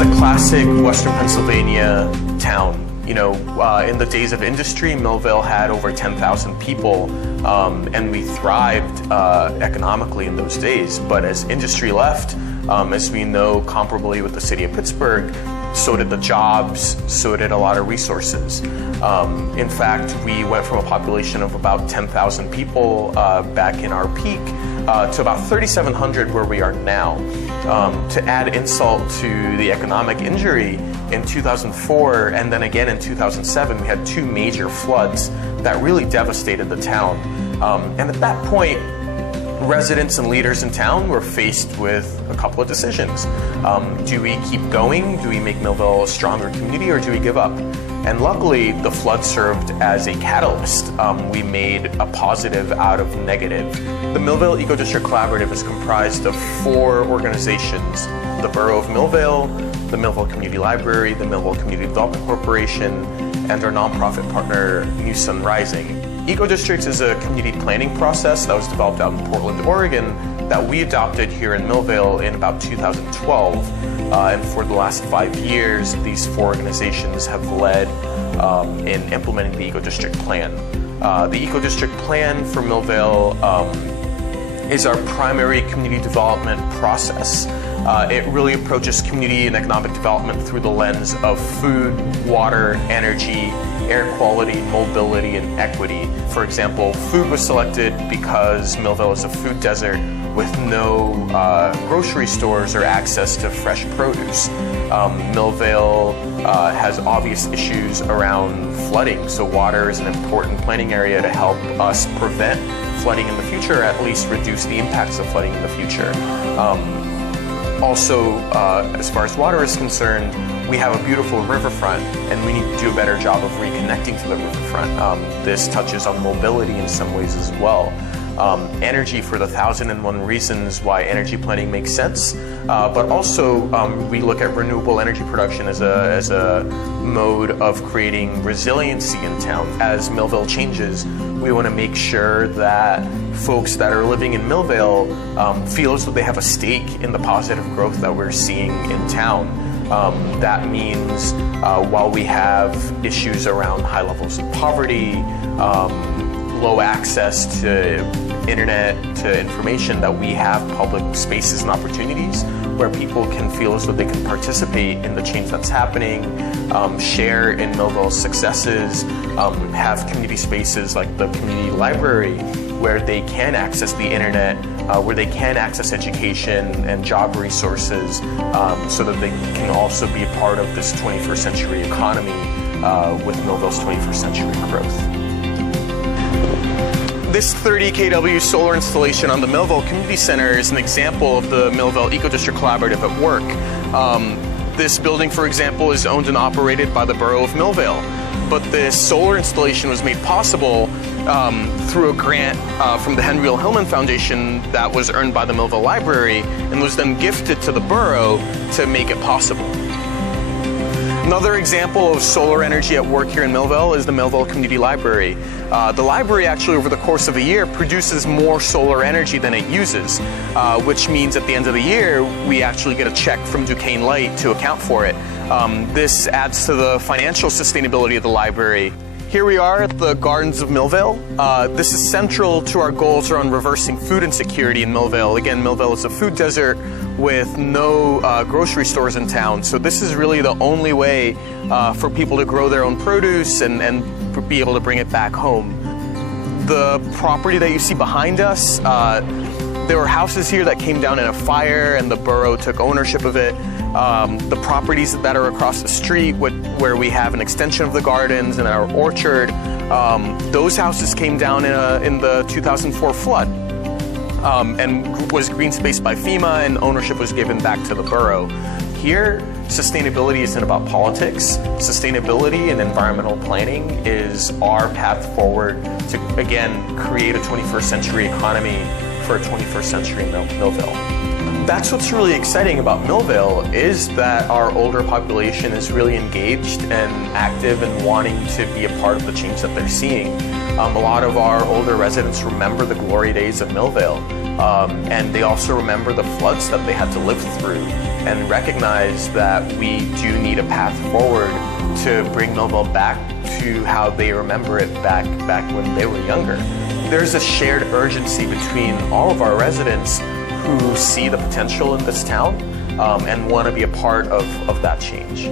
is a classic Western Pennsylvania town. You know, in the days of industry, Millvale had over 10,000 people, and we thrived economically in those days. But as industry left, as we know, comparably with the city of Pittsburgh, so did the jobs, so did a lot of resources. In fact, we went from a population of about 10,000 people back in our peak to about 3,700 where we are now. To add insult to the economic injury, in 2004 and then again in 2007, we had two major floods that really devastated the town. And at that point, residents and leaders in town were faced with a couple of decisions. Do we keep going? Do we make Millvale a stronger community, or do we give up? And luckily, the flood served as a catalyst. We made a positive out of negative. The Millvale EcoDistrict Collaborative is comprised of 4 organizations: the Borough of Millvale, the Millvale Community Library, the Millvale Community Development Corporation, and our nonprofit partner, New Sun Rising. EcoDistricts is a community planning process that was developed out in Portland, Oregon, that we adopted here in Millvale in about 2012. And for the last 5 years, these 4 organizations have led in implementing the EcoDistrict plan. The EcoDistrict plan for Millvale is our primary community development process. It really approaches community and economic development through the lens of food, water, energy, air quality, mobility, and equity. For example, food was selected because Millvale is a food desert with no grocery stores or access to fresh produce. Millvale has obvious issues around flooding, so water is an important planning area to help us prevent flooding in the future, or at least reduce the impacts of flooding in the future. Also, as far as water is concerned, we have a beautiful riverfront, and we need to do a better job of reconnecting to the riverfront. This touches on mobility in some ways as well. Energy, for the 1,001 reasons why energy planning makes sense, but also we look at renewable energy production as a mode of creating resiliency in town. As Millvale changes, we want to make sure that folks that are living in Millvale feel as though they have a stake in the positive growth that we're seeing in town. That means while we have issues around high levels of poverty, low access to internet, to information, that we have public spaces and opportunities where people can feel as though they can participate in the change that's happening, share in Millvale's successes, have community spaces like the community library where they can access the internet, where they can access education and job resources, so that they can also be a part of this 21st century economy with Millvale's 21st century growth. This 30 kW solar installation on the Millvale Community Center is an example of the Millvale EcoDistrict Collaborative at work. This building, for example, is owned and operated by the Borough of Millvale, but this solar installation was made possible through a grant from the Henry L. Hillman Foundation that was earned by the Millvale Library and was then gifted to the borough to make it possible. Another example of solar energy at work here in Millvale is the Millvale Community Library. The library actually, over the course of a year, produces more solar energy than it uses, which means at the end of the year, we actually get a check from Duquesne Light to account for it. This adds to the financial sustainability of the library. Here we are at the Gardens of Millvale. This is central to our goals around reversing food insecurity in Millvale. Again, Millvale is a food desert with no grocery stores in town, so this is really the only way for people to grow their own produce and be able to bring it back home. The property that you see behind us, there were houses here that came down in a fire and the borough took ownership of it. The properties that are across the street where we have an extension of the gardens and our orchard, those houses came down in the 2004 flood and was green spaced by FEMA, and ownership was given back to the borough. Here, sustainability isn't about politics. Sustainability and environmental planning is our path forward to, again, create a 21st century economy for a 21st century Millvale. That's what's really exciting about Millvale, is that our older population is really engaged and active and wanting to be a part of the change that they're seeing. A lot of our older residents remember the glory days of Millvale, and they also remember the floods that they had to live through. and recognize that we do need a path forward to bring Millvale back to how they remember it back when they were younger. There's a shared urgency between all of our residents who see the potential in this town and want to be a part of that change.